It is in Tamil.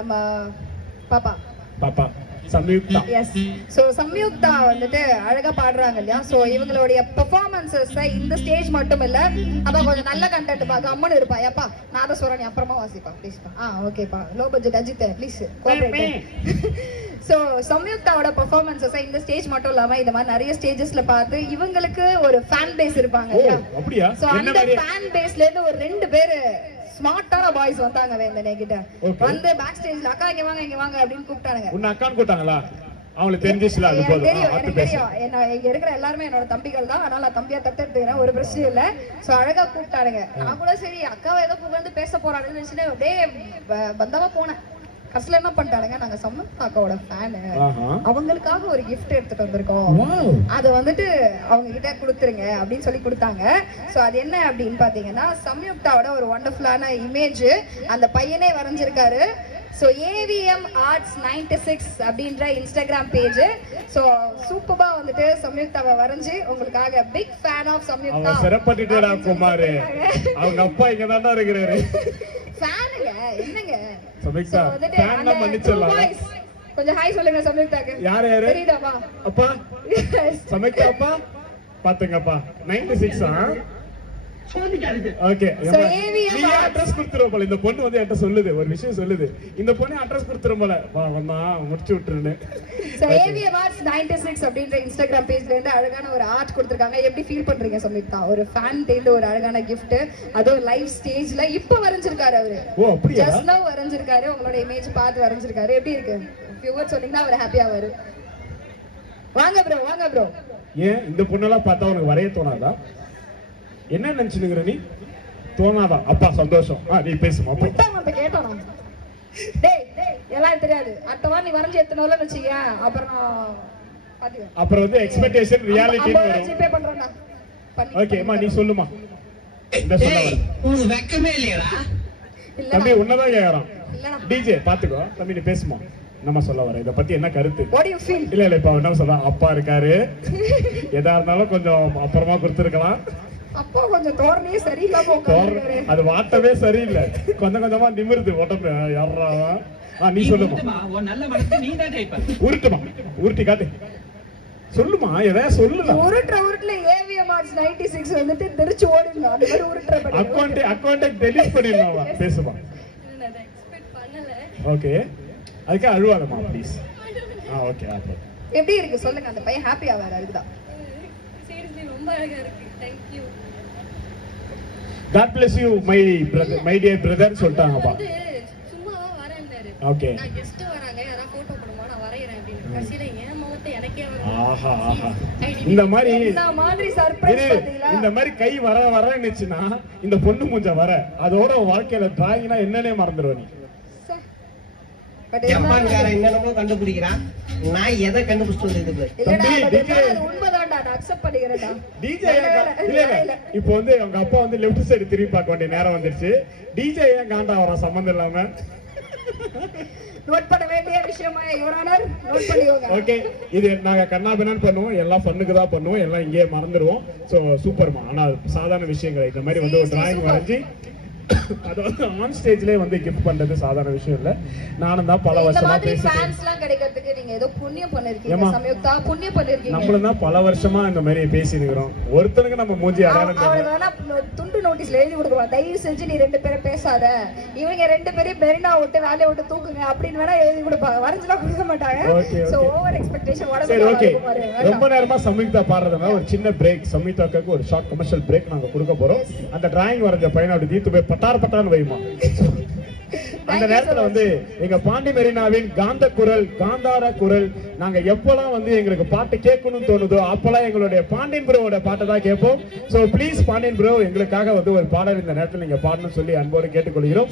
நம்ம பாப்பா பாப்பா சம்யுக்தா. எஸ். சோ சம்யுக்தா வந்துட்டு அழகா பாடுறாங்க இல்லையா? சோ இவங்களுடைய பெர்ஃபார்மன்சஸ் இந்த ஸ்டேஜ் மட்டும் இல்ல, அப்ப கொஞ்சம் நல்ல கண்டென்ட் பா, கம்மன் இருப்பா. ஏப்பா நாதஸ்வரம் நீ அப்புறமா வாசிப்பா ப்ளீஸ்ப்பா. ஓகேப்பா. Low budget Ajith please cooperate. So சம்யுக்தாவோட பெர்ஃபார்மன்சஸ் இந்த ஸ்டேஜ் மட்டும் இல்லாம இந்த மாதிரி நிறைய ஸ்டேஜஸ்ல பார்த்து இவங்களுக்கு ஒரு ஃபேன் பேஸ் இருப்பாங்க இல்லையா? அப்படியா? சோ அந்த ஃபேன் பேஸ்ல இருந்து ஒரு 2 பேரு ஸ்மார்ட்டான பாய்ஸ் வந்தாங்க வேந்தனே கிட்ட. வந்து பேக் ஸ்டேஜ்ல அக்கா இங்க வாங்க அப்படின்னு கூப்பிட்டானுங்க. உன்ன அக்கான்னு கூப்பிட்டாங்களா? அவங்களுக்கு தெரிஞ்சிச்சுல அது போதும். எனக்கு தெரியும். இங்க இருக்கிற எல்லாருமே என்னோட தம்பிகள் தான். அதனால தம்பியா தத்தெடுத்துக்கிறேன், ஒரு பிரச்சனை இல்ல. சோ அழகா கூப்பிட்டானுங்க. நான் கூட சரி அக்காவை ஏதோ புகழ்ந்து பேச போறாங்கன்னு நினைச்சுட்டு அப்படியே பந்தவா போனேன். கடைசில என்ன பண்ணிட்டானுங்க, நாங்க சம்யுக்தா அக்காவோட ஃபேனு, அவங்களுக்காக ஒரு கிஃப்ட் எடுத்துட்டு வந்திருக்கோம், அதை வந்துட்டு அவங்க கிட்ட கொடுத்துருங்க அப்படின்னு சொல்லி கொடுத்தாங்க. சோ அது என்ன அப்படின்னு பாத்தீங்கன்னா, சம்யுக்தாவோட ஒரு வண்டர்ஃபுல்லான இமேஜ் அந்த பையனே வரைஞ்சிருக்காரு. சோ AVM Arts 96 அப்படின்ற இன்ஸ்டாகிராம் பேஜ். சோ சூப்பரா வந்துட்டு சம்யுக்தாவை வரைஞ்சு உங்களுக்காக பிக் ஃபேன் ஆஃப் சம்யுக்தா. சிறப்பட்டுடா குமார், அவங்க அப்பா இங்க தான்டா இருக்கிறாரு. ஃபேனுங்க என்னங்க சம்யுக்தா ஃபேன் மன்னிச்சிடலாம். கொஞ்சம் ஹாய் சொல்லுங்க சம்யுக்தாக்கு. யார் தெரியுதாப்பா? அப்பா சம்யுக்தா அப்பா பாத்துங்கப்பா 96 ஓகே. நீ அட்ரஸ் கொடுத்துருவோம் போல. இந்த பொண்ணு வந்து என்கிட்ட சொல்லுது, ஒரு விஷயம் சொல்லுது, இந்த பொண்ணு அட்ரஸ் கொடுத்துரும் போல. வந்தா முடிச்சு விட்டுருன்னு. சோ AVM Arts 96 அப்படின்ற இன்ஸ்டாகிராம் பேஜ்ல இருந்து அழகான ஒரு ஆர்ட் கொடுத்திருக்காங்க. எப்படி ஃபீல் பண்றீங்க சம்யுக்தா? ஒரு ஃபேன் தேர்ந்து ஒரு அழகான gift, அதுவும் லைவ் ஸ்டேஜ்ல இப்ப வரைஞ்சிருக்காரு அவரு. ஓ அப்படியே ஜஸ்ட் நவ வரைஞ்சிருக்காரு. உங்களோட இமேஜ் பார்த்து வரைஞ்சிருக்காரு. எப்படி இருக்கு? ஃபியூ வேர்ட்ஸ் சொன்னீங்கன்னா அவர் ஹாப்பியா வரு. வாங்க ப்ரோ. ஏன் இந்த பொண்ணெல்லாம் பார்த்தா உனக்கு வரைய தோணாதா? என்ன நினைச்சுனுங்கிற நீ? தோணாதா? அப்பா சந்தோஷம். நீ பேசுமா? அப்ப கேட்டோம். டேய் எல்லாம் தெரியாது. அடுத்த வாரம் நீ வரைஞ்சு எத்தனை வச்சுக்க, அப்புறம் வந்து எக்ஸ்பெக்டேஷன் ரியாலிட்டி வரும். ஜிபே பண்றேன்னா ஓகேமா, நீ சொல்லுமா. இந்த சொல்ல வர உங்களுக்கு வெக்கமே இல்லையா? தம்பி உன்னதான் கேக்குறான். டிஜே பாத்துக்கோ தம்பி, நீ பேசுமா. நம்ம சொல்ல வர இத பத்தி என்ன கருத்து? இல்ல இப்ப என்ன சொல்ற, அப்பா இருக்காரு, எதா இருந்தாலும் கொஞ்சம் அப்புறமா கொடுத்துருக்கலாம். அப்பா கொஞ்சம் தோரணையே சரியில்லாம உட்கார்ந்திருக்காரு. அது வாட்டவே சரியில்லை, கொஞ்சம் கொஞ்சமா நிமிருது உடம்பு. யாரா நீ சொல்லுமா. நல்ல மனசு நீ தான் டைப்பர். உருட்டுமா, உருட்டி காட்டு சொல்லுமா. எதையா சொல்லுமா. உருட்டுல AVM Arts 96 வந்துட்டு தெரிச்சு ஓடிடலாம். அந்த மாதிரி உருட்டுற அக்கௌண்ட் டெலீட் பண்ணிடலாமா. பேசுமா. ஓகே அதுக்கே அழுவாதமா ப்ளீஸ். ஓகே அப்போ எப்படி இருக்கு சொல்லுங்க. அந்த பையன் ஹாப்பியா வேற இருக்குதா? சீரியஸ்லி ரொம்ப அழகா இருக்கு. Thank you. God bless you my dear brother சொல்லிட்டாங்கப்பா. சும்மா வரேன்னாரு. ஓகே நான் கெஸ்ட் வராங்க, யாரா போட்டோ போடுமா, நான் வரையறேன் அப்படின்னு. கடைசில ஏன் முகத்தை எனக்கே வருது. ஆஹா இந்த மாதிரி சர்ப்ரைஸ் பாத்தீங்களா? இந்த மாதிரி கை வரன்னுச்சுன்னா இந்த பொண்ணு மூஞ்ச வர அதோட வாழ்க்கையில டிராயிங்னா என்னன்னே மறந்துடுவ நீ. ஜப்பான்காரன் என்னென்னமோ கண்டுபிடிக்கிறான், நான் எதை கண்டுபிடிச்சிட்டு இப்போ வந்து அவங்க அப்பா வந்து லெஃப்ட் சைடு திரும்பி பார்க்க வேண்டிய நேரம் வந்துருச்சு. டிஜே ஏன் காண்டா வர சம்பந்தம் இல்லாம நோட் பண்ண வேண்டிய விஷயமா யுவர் ஆனர் நோட் பண்ணிக்கோங்க. ஓகே இது நாங்க கண்ணாபின்னான்னு பண்ணுவோம், எல்லாம் ஃபன்னுக்கு தான் பண்ணுவோம், எல்லாம் இங்கேயே மறந்துடுவோம். சோ சூப்பர்மா. ஆனா சாதாரண விஷயங்கள் இந்த மாதிரி வந்து ஒரு டிராயிங் வரைஞ்சி அது வந்து ஆன் ஸ்டேஜ்லயே வந்து கிஃப்ட் பண்றது சாதாரண விஷயம் இல்ல. நானும் தான் பல வருஷமா கிடைக்கிறதுக்கு நீங்க ஏதோ புண்ணியம் பண்ணிருக்கீங்க சம்யுக்தா, புண்ணியம் பண்ணிருக்கீங்க. நம்மளும் தான் பல வருஷமா இந்த மாதிரி பேசினுக்கிறோம். ஒருத்தனுக்கு நம்ம மூஞ்சி துண்டு நோட்டீஸ்ல எழுதி கொடுக்குறோம், தயவு செஞ்சு நீ 2 பேரை பேசாத, இவங்க 2 பேரையும் மெரினா விட்டு வேலையை விட்டு தூக்குங்க அப்படின்னு வேணா எழுதி கொடுப்பாங்க. வரைஞ்செல்லாம் கொடுக்க மாட்டாங்க. So over expectation okay. ரொம்ப நேரமா சம்யுக்தா பாடுறதுனால ஒரு சின்ன பிரேக், சம்யுக்தாக்கு ஒரு ஷார்ட் கமர்ஷியல் பிரேக் நாங்க கொடுக்க போறோம். அந்த டிராயிங் வரைஞ்ச பையனோட தீத்து போய் பட்டான்னு வைமா. அந்த நேரத்துல வந்து எங்க பாண்டி மெரினாவின் காந்த குரல், காந்தார குரல், நாங்க எப்பெல்லாம் வந்து எங்களுக்கு பாட்டு கேட்கணும்னு தோணுதோ அப்பெல்லாம் எங்களுடைய பாண்டியன் ப்ரோவோட பாட்டை தான் கேட்போம். சோ ப்ளீஸ் பாண்டியன் ப்ரோ எங்களுக்காக வந்து ஒரு பாடல் இந்த நேரத்தில் நீங்க பாடணும்னு சொல்லி அன்போடு கேட்டுக்கொள்கிறோம்.